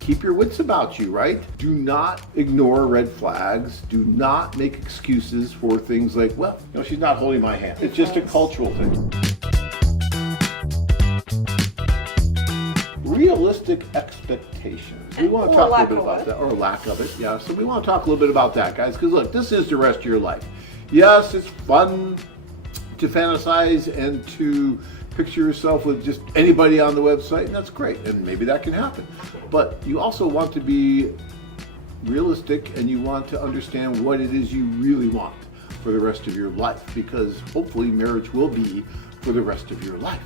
keep your wits about you, right? Do not ignore red flags. Do not make excuses for things like, well, she's not holding my hand. It's just a cultural thing. Realistic expectations. We want to talk a little bit about that, or lack of it, yeah. So we want to talk a little bit about that, guys, because look, this is the rest of your life. Yes, it's fun to fantasize and to picture yourself with just anybody on the website, and that's great, and maybe that can happen. But you also want to be realistic, and you want to understand what it is you really want for the rest of your life, because hopefully marriage will be for the rest of your life.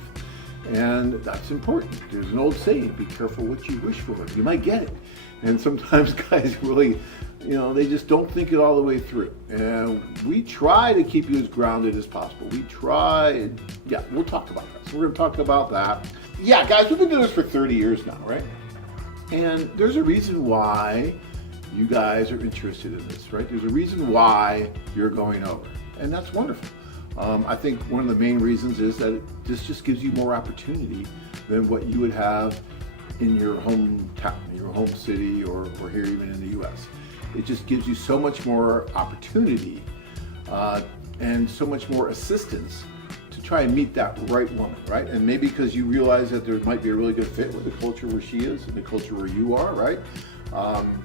And that's important. There's an old saying, be careful what you wish for. You might get it. And sometimes guys really, they just don't think it all the way through. And we try to keep you as grounded as possible. We try, yeah, we'll talk about that. So we're gonna talk about that. Yeah, guys, we've been doing this for 30 years now, right? And there's a reason why you guys are interested in this, right? There's a reason why you're going over. And that's wonderful. I think one of the main reasons is that this just gives you more opportunity than what you would have in your hometown, your home city, or here even in the US. It just gives you so much more opportunity and so much more assistance to try and meet that right woman, right? And maybe because you realize that there might be a really good fit with the culture where she is and the culture where you are, right?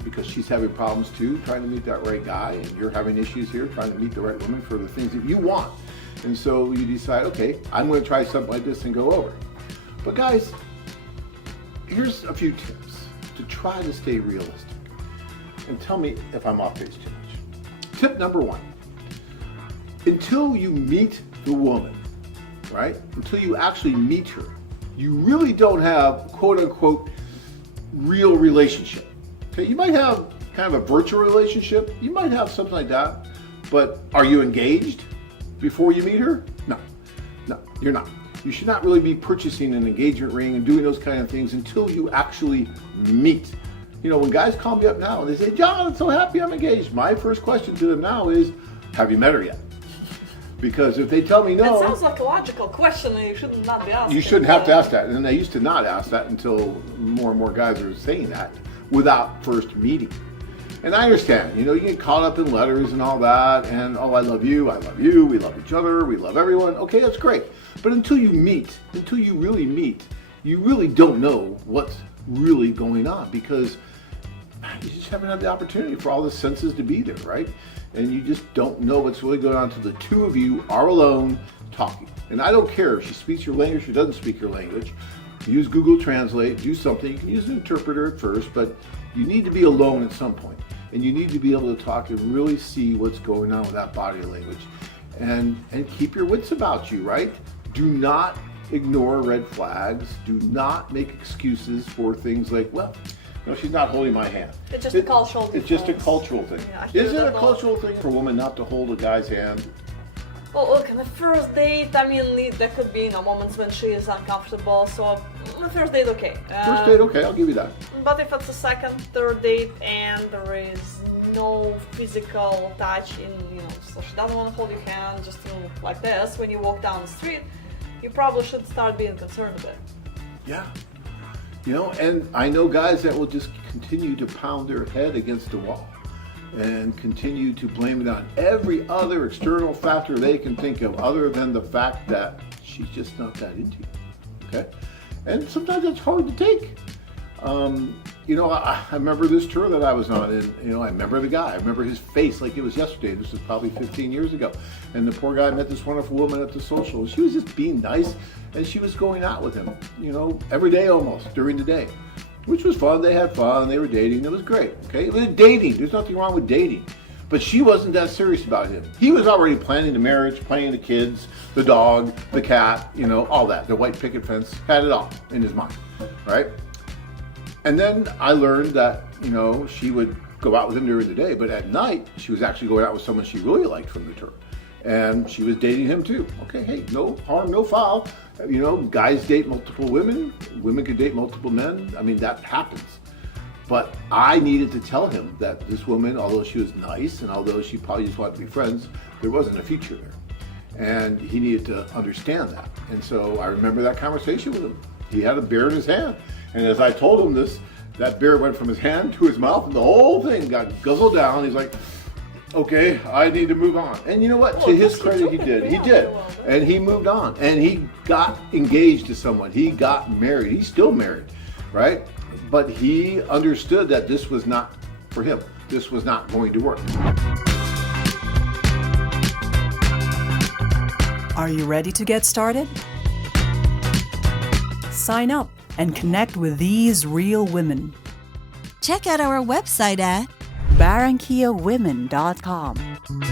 Because she's having problems too, trying to meet that right guy, and you're having issues here, trying to meet the right woman for the things that you want. And so you decide, okay, I'm going to try something like this and go over. But guys, here's a few tips to try to stay realistic. And tell me if I'm off base too much. Tip number one, until you meet the woman, right? Until you actually meet her, you really don't have, quote unquote, real relationship. Okay, you might have kind of a virtual relationship. You might have something like that, but are you engaged before you meet her? No, you're not. You should not really be purchasing an engagement ring and doing those kind of things until you actually meet. When guys call me up now and they say, John, I'm so happy I'm engaged. My first question to them now is, have you met her yet? Because if they tell me no. That sounds like a logical question and you should not be asking. You shouldn't have to ask that. And I used to not ask that until more and more guys are saying that without first meeting. And I understand, you get caught up in letters and all that, and oh, I love you, we love each other, we love everyone. Okay, that's great. But until you really meet, you really don't know what's really going on, because you just haven't had the opportunity for all the senses to be there, right? And you just don't know what's really going on until the two of you are alone talking. And I don't care if she speaks your language or doesn't speak your language. Use Google Translate, do something. You can use an interpreter at first, but you need to be alone at some point. And you need to be able to talk and really see what's going on with that body language. And keep your wits about you, right? Do not ignore red flags. Do not make excuses for things like, well, she's not holding my hand. It's just a cultural thing. It's just a cultural thing. Yeah, is it a cultural thing for a woman not to hold a guy's hand? Well, look, on the first date, there could be moments when she is uncomfortable, so on the first date, okay. First date, okay, I'll give you that. But if it's a second, third date, and there is no physical touch so she doesn't want to hold your hand just like this when you walk down the street, you probably should start being concerned a bit. Yeah. And I know guys that will just continue to pound their head against the wall and continue to blame it on every other external factor they can think of other than the fact that she's just not that into you, okay? And sometimes it's hard to take. I remember this tour that I was on, and I remember the guy. I remember his face like it was yesterday. This was probably 15 years ago. And the poor guy met this wonderful woman at the social. She was just being nice, and she was going out with him, every day almost during the day, which was fun. They had fun. They were dating. It was great. Okay, it was dating. There's nothing wrong with dating. But she wasn't that serious about him. He was already planning the marriage, planning the kids, the dog, the cat, all that. The white picket fence, had it all in his mind, right? And then I learned that, she would go out with him during the day, but at night, she was actually going out with someone she really liked from the tour. And she was dating him too. Okay, hey, no harm, no foul. Guys date multiple women. Women can date multiple men. That happens. But I needed to tell him that this woman, although she was nice and although she probably just wanted to be friends, there wasn't a future there. And he needed to understand that. And so I remember that conversation with him. He had a beer in his hand. And as I told him this, that beer went from his hand to his mouth, and the whole thing got guzzled down. He's like, okay, I need to move on. And you know what? To his credit, he did. He did. And he moved on. And he got engaged to someone. He got married. He's still married, right? But he understood that this was not for him. This was not going to work. Are you ready to get started? Sign up and connect with these real women. Check out our website at BarranquillaWomen.com.